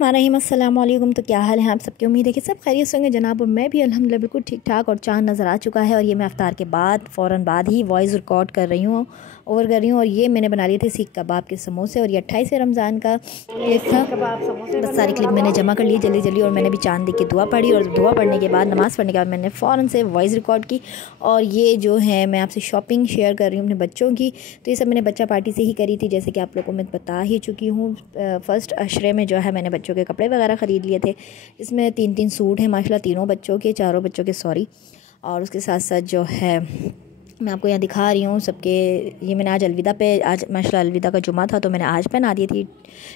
बिस्मिल्लाहिर्रहमानिर्रहीम। अस्सलाम वालेकुम। तो क्या हाल है आप सबकी? उम्मीद है कि सब खैरियत से होंगे जनाब। और मैं भी अल्हम्दुलिल्लाह बिल्कुल ठीक ठाक। और चांद नज़र आ चुका है और ये मैं इफ्तार के बाद फ़ौरन बाद ही वॉइस रिकॉर्ड कर रही हूँ, ओवर कर रही हूँ। और ये मैंने बना लिए थे सीख कबाब के समोसे और ये 28 रमज़ान का केक था। बस सारी क्लिप मैंने जमा कर ली जल्दी जल्दी। और मैंने भी चांद देख के दुआ पढ़ी और दुआ पढ़ने के बाद, नमाज़ पढ़ने के बाद मैंने फ़ौरन से वॉइस रिकॉर्ड की। और ये जो है मैं आपसे शॉपिंग शेयर कर रही हूँ अपने बच्चों की। तो ये सब मैंने बच्चा पार्टी से ही करी थी, जैसे कि आप लोगों को मैं बता ही चुकी हूँ। फ़र्स्ट अशरे में जो है मैंने बच्चों के कपड़े वगैरह ख़रीद लिए थे। इसमें 3-3 सूट हैं माशाल्लाह, तीनों बच्चों के, चारों बच्चों के सॉरी। और उसके साथ साथ जो है मैं आपको यहाँ दिखा रही हूँ सबके। ये मैंने आज अलविदा पे, आज माशाल्लाह अलविदा का जुमा था तो मैंने आज पहना दी थी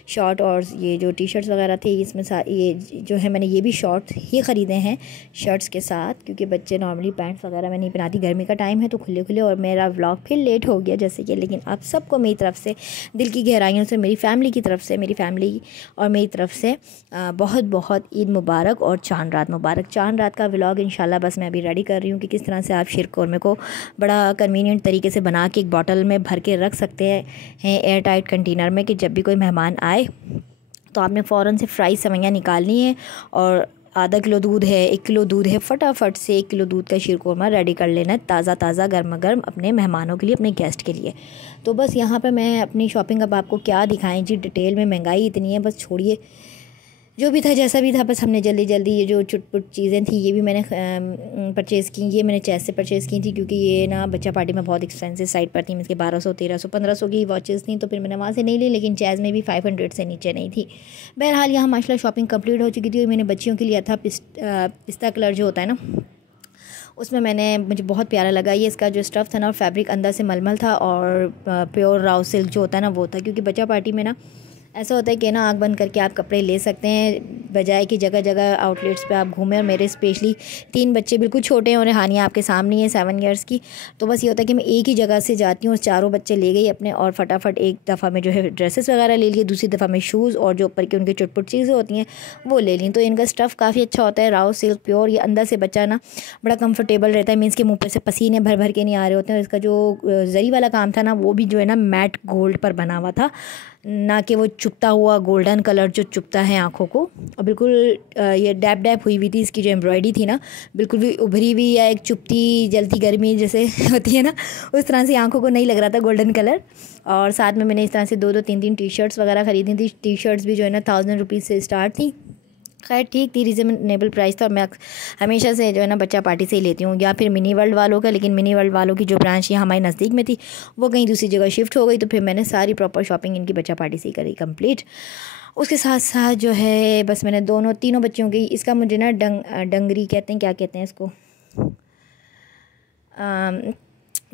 शॉर्ट। और ये जो टी शर्ट्स वगैरह थे इसमें ये जो है मैंने ये भी शॉर्ट ही ख़रीदे हैं शर्ट्स के साथ, क्योंकि बच्चे नॉर्मली पैंट्स वगैरह में नहीं पहनाती। गर्मी का टाइम है तो खुले खुले। और मेरा व्लॉग फिर लेट हो गया जैसे कि, लेकिन आप सबको मेरी तरफ से, दिल की गहराइयों से, मेरी फ़ैमिली की तरफ से, मेरी फ़ैमिली और मेरी तरफ से बहुत बहुत ईद मुबारक और चांद रात मुबारक। चांद रात का व्लॉग इंशाल्लाह बस मैं अभी रेडी कर रही हूँ कि किस तरह से आप शीर कौरमे को बड़ा कन्वीनियंट तरीके से बना के एक बॉटल में भर के रख सकते हैं एयर टाइट कंटेनर में, कि जब भी कोई मेहमान आए तो आपने फ़ौरन से फ्राई सेवइयाँ निकालनी है। और आधा किलो दूध है, 1 किलो दूध है, फटाफट से 1 किलो दूध का शीर कौरमा रेडी कर लेना है, ताज़ा ताज़ा गर्मा गर्म अपने मेहमानों के लिए, अपने गेस्ट के लिए। तो बस यहाँ पे मैं अपनी शॉपिंग अब आपको क्या दिखाएं जी डिटेल में। महंगाई इतनी है, बस छोड़िए, जो भी था जैसा भी था, बस हमने जल्दी जल्दी ये जो चुटपुट चीज़ें थी ये भी मैंने परचेज़ की। ये मैंने चैस से परचेज़ की थी, क्योंकि ये ना बच्चा पार्टी में बहुत एक्सपेंसिव साइट पर थी। इसके 1200, 1300, 1500 की वॉचेज़ थी, तो फिर मैंने वहाँ से नहीं ली। लेकिन चैस में भी 500 से नीचे नहीं थी। बहरहाल यहाँ माशाल्लाह शॉपिंग कंप्लीट हो चुकी थी। और मैंने बच्चियों के लिए था पिस्ता कलर जो होता है ना, उसमें मैंने, मुझे बहुत प्यारा लगा ये इसका जो स्टफ़ था ना, और फैब्रिक अंदर से मलमल था और प्योर राव सिल्क जो होता है ना वो था। क्योंकि बच्चा पार्टी में ना ऐसा होता है कि ना आँख बंद करके आप कपड़े ले सकते हैं, बजाय कि जगह जगह आउटलेट्स पे आप घूमें। और मेरे स्पेशली 3 बच्चे बिल्कुल छोटे हैं और हानिया आपके सामने है 7 ईयर्स की। तो बस ये होता है कि मैं एक ही जगह से जाती हूँ और चारों बच्चे ले गई अपने, और फटाफट एक दफ़ा में जो है ड्रेसेस वगैरह ले लिए, दूसरी दफ़ा में शूज़ और जो ऊपर की उनकी चुटपुट चीज़ें होती हैं वो ले ली। तो इनका स्टफ़ काफ़ी अच्छा होता है, राव सिल्क प्योर। ये अंदर से बच्चा ना बड़ा कंफर्टेबल रहता है, मीन्स के मुँह पर से पसीने भर भर के नहीं आ रहे होते हैं। और इसका जो जरी वाला काम था ना वो भी जो है ना मैट गोल्ड पर बना हुआ था, ना कि वो चुपता हुआ गोल्डन कलर जो चुपता है आँखों को। और बिल्कुल ये डैप डैप हुई थी इसकी जो एम्ब्रॉयडरी थी ना, बिल्कुल भी उभरी हुई या एक चुपती जलती गर्मी जैसे होती है ना, उस तरह से आँखों को नहीं लग रहा था गोल्डन कलर। और साथ में मैंने इस तरह से 2-2, 3-3 टी शर्ट्स वगैरह ख़रीदी थी। टी शर्ट्स भी जो है ना 1000 रुपीज़ से स्टार्ट थी। खैर ठीक थी, रीज़नेबल प्राइस था। और मैं हमेशा से जो है ना बच्चा पार्टी से ही लेती हूँ, या फिर मिनी वर्ल्ड वालों का। लेकिन मिनी वर्ल्ड वालों की जो ब्रांच यहाँ हमारे नज़दीक में थी वो कहीं दूसरी जगह शिफ्ट हो गई, तो फिर मैंने सारी प्रॉपर शॉपिंग इनकी बच्चा पार्टी से ही करी कंप्लीट। उसके साथ साथ जो है बस मैंने तीनों बच्चों की, इसका मुझे ना डंगरी कहते हैं, क्या कहते हैं इसको,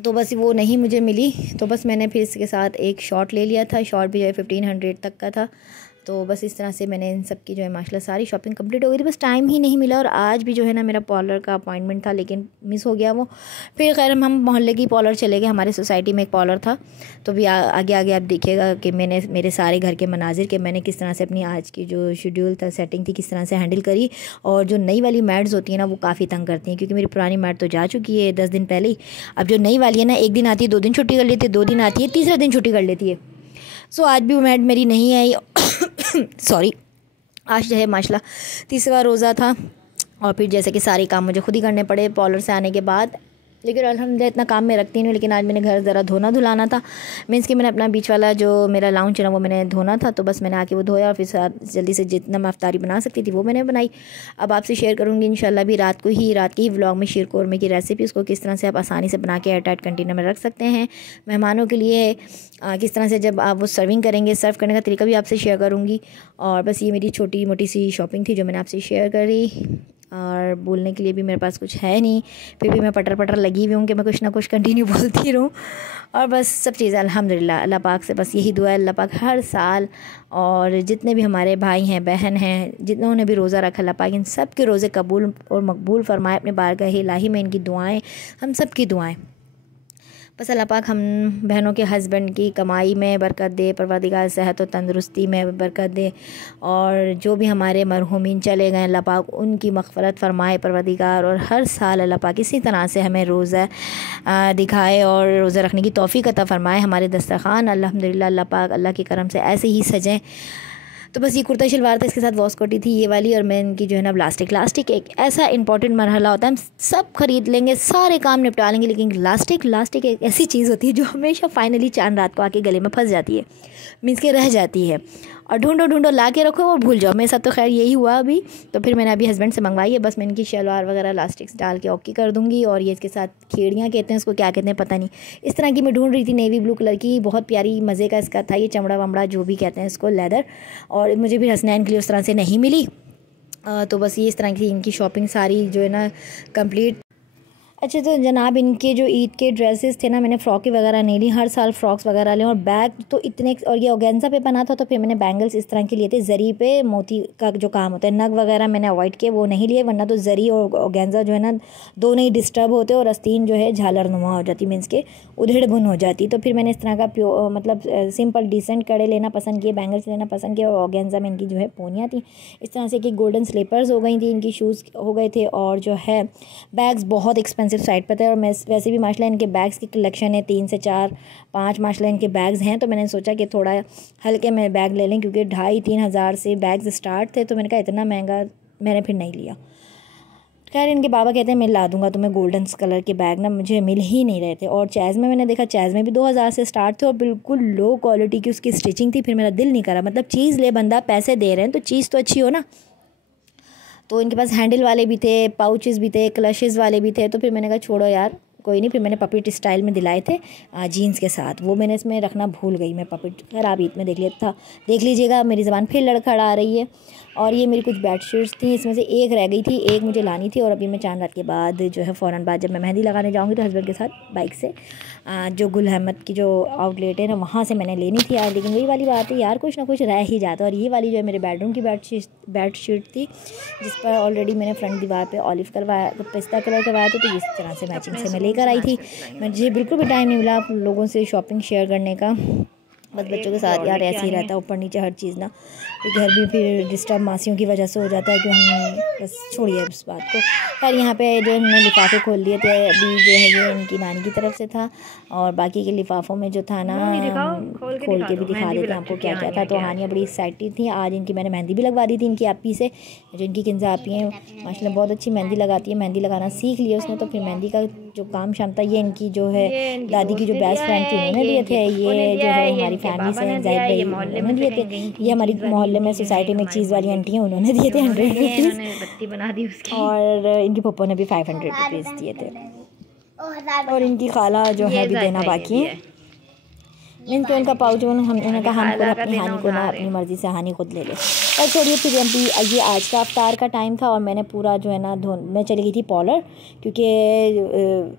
तो बस वो नहीं मुझे मिली। तो बस मैंने फिर इसके साथ एक शॉर्ट ले लिया था। शॉर्ट भी जो है 1500 तक का था। तो बस इस तरह से मैंने इन सब की जो है माशाल्लाह सारी शॉपिंग कंप्लीट हो गई थी। बस टाइम ही नहीं मिला। और आज भी जो है ना मेरा पार्लर का अपॉइंटमेंट था, लेकिन मिस हो गया वो। फिर खैर हम मोहल्ले की पार्लर चले गए, हमारे सोसाइटी में एक पार्लर था। तो भी आगे आगे आप देखिएगा कि मैंने मेरे सारे घर के मनाजिर के मैंने किस तरह से अपनी आज की जो शेड्यूल था, सेटिंग थी, किस तरह से हैंडल करी। और जो नई वाली मैट्स होती है ना वो काफ़ी तंग करती हैं, क्योंकि मेरी पुरानी मैट तो जा चुकी है 10 दिन पहले ही। अब जो नई वाली है ना, 1 दिन आती है, 2 दिन छुट्टी कर लेती है, 2 दिन आती है, तीसरा दिन छुट्टी कर लेती है। सो आज भी वो मैट मेरी नहीं आई सॉरी। आज जो है माशाल्लाह तीसरा रोज़ा था। और फिर जैसे कि सारे काम मुझे खुद ही करने पड़े पार्लर से आने के बाद। लेकिन अल्हम्दुलिल्लाह इतना काम मैं रखती नहीं। लेकिन आज मैंने घर ज़रा धोना धुलाना था, मीन्स कि मैंने अपना बीच वाला जो मेरा लाउंज है ना वो मैंने धोना था। तो बस मैंने आके वो धोया और फिर जल्दी से जितना मैं अफ्तारी बना सकती थी वो मैंने बनाई। अब आपसे शेयर करूँगी इंशाल्लाह भी रात के ही व्लॉग में शीर कौरमे की रेसिपी, उसको किस तरह से आप आसानी से बना के एयर टाइट कंटेनर में रख सकते हैं मेहमानों के लिए। किस तरह से जब आप वो सर्विंग करेंगे, सर्व करने का तरीका भी आपसे शेयर करूँगी। और बस ये मेरी छोटी मोटी सी शॉपिंग थी जो मैंने आपसे शेयर करी। और बोलने के लिए भी मेरे पास कुछ है नहीं, फिर भी मैं पटर पटर लगी हुई हूँ कि मैं कुछ ना कुछ कंटिन्यू बोलती रहूँ। और बस सब चीज़ें अल्हम्दुलिल्लाह, अल्लाह पाक से बस यही दुआ है, अल्लाह पाक हर साल और जितने भी हमारे भाई हैं, बहन हैं, जितनों ने भी रोज़ा रखा, अल्लाह पाक इन सब के रोज़े कबूल और मकबूल फरमाए अपने बारगाह इलाही में। इनकी दुआएँ, हम सब की दुआएँ, बस अल्लाह पाक हम बहनों के हस्बैंड की कमाई में बरकत दे, परवरदिगार सेहत और तंदुरुस्ती में बरकत दे। और जो भी हमारे मरहूमीन चले गए अल्लाह पाक उनकी मग़फ़िरत फ़रमाए परवरदिगार। और हर साल अल्लाह पाक इसी तरह से हमें रोज़ा दिखाए और रोज़ा रखने की तौफ़ीक़ अता फ़रमाए। हमारे दस्तरख़्वान अल्हम्दुलिल्लाह अल्लाह पाक अल्लाह के करम से ऐसे ही सजें तो बस ये कुर्ता शलवार था, इसके साथ वॉश कोटी थी ये वाली, और मैं इनकी जो है ना लास्टिक एक ऐसा इंपॉर्टेंट मरहला होता है, हम सब खरीद लेंगे, सारे काम निपटा लेंगे, लेकिन लास्टिक एक ऐसी चीज़ होती है जो हमेशा फाइनली चांद रात को आके गले में फंस जाती है, मीन्स के रह जाती है, और ढूंढो ला के रखो और भूल जाओ। मेरे साथ तो खैर यही हुआ अभी। तो फिर मैंने अभी हस्बैंड से मंगवाई है, बस मैं इनकी शलवार वगैरह लास्टिक्स डाल के ओके कर दूँगी। और ये इसके साथ खेड़ियाँ कहते हैं, उसको क्या कहते हैं पता नहीं, इस तरह की मैं ढूंढ रही थी, नेवी ब्लू कलर की, बहुत प्यारी मज़े का इसका था, ये चमड़ा वमड़ा जो भी कहते हैं इसको, लेदर, और मुझे भी हसनैन के लिए उस तरह से नहीं मिली। तो बस ये इस तरह की इनकी शॉपिंग सारी जो है ना कंप्लीट। अच्छा, तो जनाब इनके जो ईद के ड्रेसेस थे ना, मैंने फ्रॉकी वगैरह नहीं ली, हर साल फ्रॉक्स वगैरह लें, और बैग तो इतने, और ये ऑर्गेन्जा पे बना था, तो फिर मैंने बैंगल्स इस तरह के लिए थे, जरी पे मोती का जो काम होता है, नग वगैरह मैंने अवॉइड किए, वो नहीं लिए, वरना तो जरी और ऑर्गेन्जा जो है ना दोनों ही डिस्टर्ब होते और आस्तीन जो है झालर नुमा हो जाती, मीन्स के उधेड़ बुन हो जाती। तो फिर मैंने इस तरह का मतलब सिंपल डिसेंट कड़े लेना पसंद किए, बैंगल्स लेना पसंद किया, और ऑर्गेन्जा में इनकी जो है पोनियाँ थी इस तरह से कि गोल्डन स्लीपर्स हो गई थी, इनकी शूज़ हो गए थे, और जो है बैग्स बहुत एक्सपेंसिव साइड पर थे। और मैं वैसे भी माशाल्लाह इनके बैग्स की कलेक्शन है, 3 से 4 5 माशाल्लाह इनके बैग्स हैं। तो मैंने सोचा कि थोड़ा हल्के में बैग ले लें, क्योंकि 2,500-3 हज़ार से बैग्स स्टार्ट थे, तो मैंने कहा इतना महंगा मैंने फिर नहीं लिया। खैर इनके बाबा कहते हैं मैं ला दूंगा तुम्हें गोल्डन कलर के बैग ना, मुझे मिल ही नहीं रहे थे। और चैज़ में मैंने देखा, चैज़ में भी 2,000 से स्टार्ट थे, और बिल्कुल लो क्वालिटी की उसकी स्टिचिंग थी। फिर मेरा दिल नहीं करा, मतलब चीज़ ले बंदा, पैसे दे रहे हैं तो चीज़ तो अच्छी हो ना। तो इनके पास हैंडल वाले भी थे, पाउचेस भी थे, क्लशेज़ वाले भी थे। तो फिर मैंने कहा छोड़ो यार कोई नहीं। फिर मैंने पपिट स्टाइल में दिलाए थे जीन्स के साथ, वो मैंने इसमें रखना भूल गई मैं पपिट। खैर आप ईद में देख लीजिएगा, मेरी ज़बान फिर लड़खड़ा आ रही है। और ये मेरी कुछ बेडशीट्स थी, इसमें से एक रह गई थी, एक मुझे लानी थी। और अभी मैं चांद रात के बाद जो है फ़ौरन बाद जब मैं मेहंदी लगाने जाऊँगी तो हस्बैंड के साथ बाइक से जो गुल अहमद की जो आउटलेट है ना, वहाँ से मैंने लेनी थी यार। लेकिन वही वाली बात है यार, कुछ ना कुछ रह ही जाता। और ये वाली जो है मेरे बेडरूम की बेडशीट थी, जिस पर ऑलरेडी मैंने फ्रंट दीवार पे ऑलिव करवाया, पिस्ता कलर करवाया था, तो इस तरह से मैचिंग से मैं लेकर आई थी। मुझे बिल्कुल भी टाइम नहीं मिला आप लोगों से शॉपिंग शेयर करने का, बस बच्चों के साथ यार ऐसे ही रहता है, ऊपर नीचे हर चीज़ ना। तो घर भी फिर डिस्टर्ब मासियों की वजह से हो जाता है कि हम बस छोड़िए उस बात को। पर यहाँ पे जो हमने लिफाफे खोल दिए थे, अभी जो है ये इनकी नानी की तरफ से था, और बाकी के लिफाफों में जो था ना खोल के भी दिखा देते हैं आपको क्या क्या था। तो हानिया बड़ी एक्साइटेड थी, आज इनकी मैंने मेहंदी भी लगवा दी थी इनकी आपी से, जो इनकी किंजा आपी हैं माशाल्लाह बहुत अच्छी मेहंदी लगाती है, मेहंदी लगाना सीख लिया उसने। तो फिर मेहंदी का जो काम शाम था, ये इनकी जो है दादी की जो बेस्ट फ्रेंड थी उन्होंने दिए थे। ये जो है हमारी फैमिली से जाहिद भाई उन्होंने दिए थे। ये हमारी मोहल्ले में सोसाइटी में एक चीज़ वाली आंटी हैं, उन्होंने दिए थे 100 रुपीज़। और इनकी पप्पो ने भी 500 रुपीज़ दिए थे। और इनकी खाला जो है अभी देना बाकी है। इनके उनका पाउच उन्होंने कहा हमको अपनी हानि को ना अपनी मर्ज़ी से हानि खुद ले ले। और छोड़िए, फिर अभी ये आज का अफ्तार का टाइम था, और मैंने पूरा जो है ना मैं चली गई थी पॉलर, क्योंकि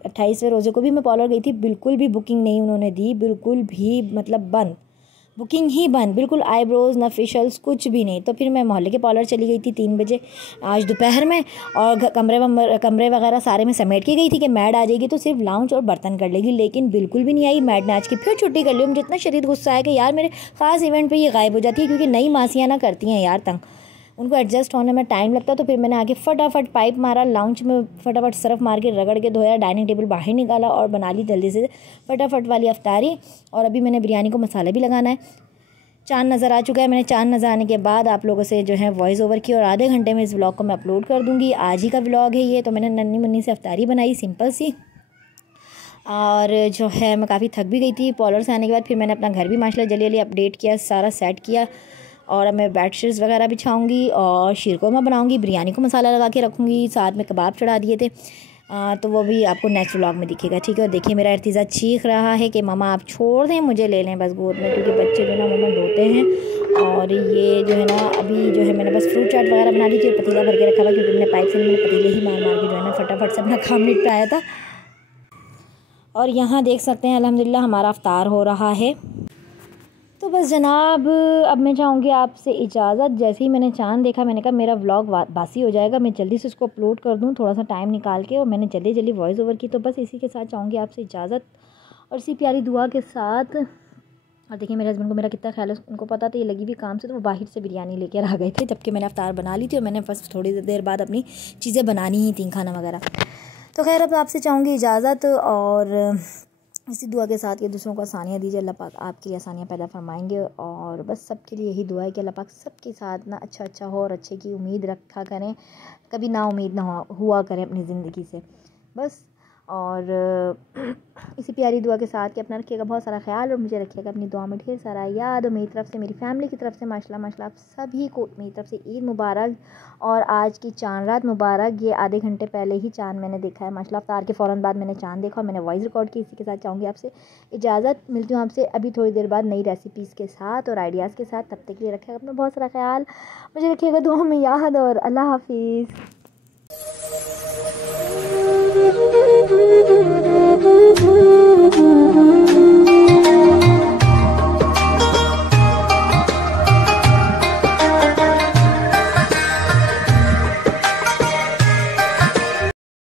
28वें रोज़े को भी मैं पॉलर गई थी। बिल्कुल भी बुकिंग नहीं उन्होंने दी, बिल्कुल भी, मतलब बंद, बुकिंग ही बंद, बिल्कुल आईब्रोज़ ना फेशियल्स कुछ भी नहीं। तो फिर मैं मोहल्ले के पॉलर चली गई थी 3 बजे आज दोपहर में, और कमरे वगैरह सारे में समेट के गई थी कि मैड आ जाएगी तो सिर्फ लाउंज और बर्तन कर लेगी, लेकिन बिल्कुल भी नहीं आई। मैड ने आज की फिर छुट्टी कर ली। मुझे इतना शदीद गुस्सा आया कि यार मेरे ख़ास इवेंट पे ये गायब हो जाती है, क्योंकि नई मासियाँ ना करती हैं यार तंग, उनको एडजस्ट होने में टाइम लगता। तो फिर मैंने आके फटाफट पाइप मारा, लाउंज में फटाफट सर्फ मार के रगड़ के धोया, डाइनिंग टेबल बाहर निकाला और बना ली जल्दी से फटाफट वाली अफ्तारी। और अभी मैंने बिरयानी को मसाला भी लगाना है। चांद नज़र आ चुका है। मैंने चांद नज़र आने के बाद आप लोगों से जो है वॉइस ओवर की, और आधे घंटे में इस व्लॉग को मैं अपलोड कर दूँगी। आज ही का व्लॉग है ये। तो मैंने नन्ही मुन्नी से अफ्तारी बनाई सिंपल सी, और जो है मैं काफ़ी थक भी गई थी पॉलर से आने के बाद। फिर मैंने अपना घर भी माशाल्लाह जल्दी अपडेट किया, सारा सेट किया, और अब मैं बेडशीट्स वगैरह बिछाऊँगी और शीरकोरमा बनाऊँगी, बिरयानी को मसाला लगा के रखूँगी, साथ में कबाब चढ़ा दिए थे। तो वो भी आपको नेक्स्ट व्लॉग में दिखेगा, ठीक है। और देखिए मेरा इर्तिज़ा चीख रहा है कि मामा आप छोड़ दें, मुझे ले लें बस गोद में, क्योंकि बच्चे जो ना मामा रोते हैं। और ये जो है ना अभी जो है मैंने बस फ्रूट चाट वगैरह बना ली थी, और पतीला भर के रखा हुआ, क्योंकि मैंने पाइप से मैंने पतीले ही मार के जो है ना फटाफट से अपना काम निपटाया था। और यहाँ देख सकते हैं अल्हम्दुलिल्लाह हमारा अफ्तार हो रहा है। तो बस जनाब अब मैं चाहूँगी आपसे इजाज़त। जैसे ही मैंने चांद देखा, मैंने कहा मेरा व्लॉग बासी हो जाएगा, मैं जल्दी से इसको अपलोड कर दूँ थोड़ा सा टाइम निकाल के, और मैंने जल्दी वॉइस ओवर की। तो बस इसी के साथ चाहूँगी आपसे इजाज़त, और इसी प्यारी दुआ के साथ। और देखिए मेरे हस्बैंड को मेरा कितना ख्याल है, उनको पता था ये लगी भी काम से, तो वो बाहर से बिरयानी लेकर आ गए थे, जबकि मैंने अफ्तार बना ली थी, और मैंने बस थोड़ी देर बाद अपनी चीज़ें बनानी ही थी, खाना वगैरह। तो खैर अब आपसे चाहूँगी इजाज़त, और इसी दुआ के साथ ये दूसरों को आसानियाँ दीजिए। अल्लाह पाक आपके लिए आसानियाँ पैदा फरमाएंगे और बस सबके लिए यही दुआ है कि अल्लाह पाक सबके साथ ना अच्छा हो और अच्छे की उम्मीद रखा करें, कभी ना उम्मीद ना हुआ करें अपनी ज़िंदगी से बस। और इसी प्यारी दुआ के साथ कि अपना रखिएगा बहुत सारा ख्याल और मुझे रखिएगा अपनी दुआ में ढेर सारा याद। और मेरी तरफ से, मेरी फैमिली की तरफ से माशाल्लाह आप सभी को मेरी तरफ से ईद मुबारक और आज की चांद रात मुबारक। ये आधे घंटे पहले ही चांद मैंने देखा है माशाल्लाह, अफ्तार के फ़ौरन बाद मैंने चांद देखा और मैंने वॉइस रिकॉर्ड की। इसी के साथ चाहूँगी आपसे इजाज़त, मिलती हूँ आपसे अभी थोड़ी देर बाद नई रेसिपीज़ के साथ और आइडियाज़ के साथ। तब तक के लिए रखिएगा अपना बहुत सारा ख्याल, मुझे रखिएगा दुआ में याद और अल्लाह हाफिज़।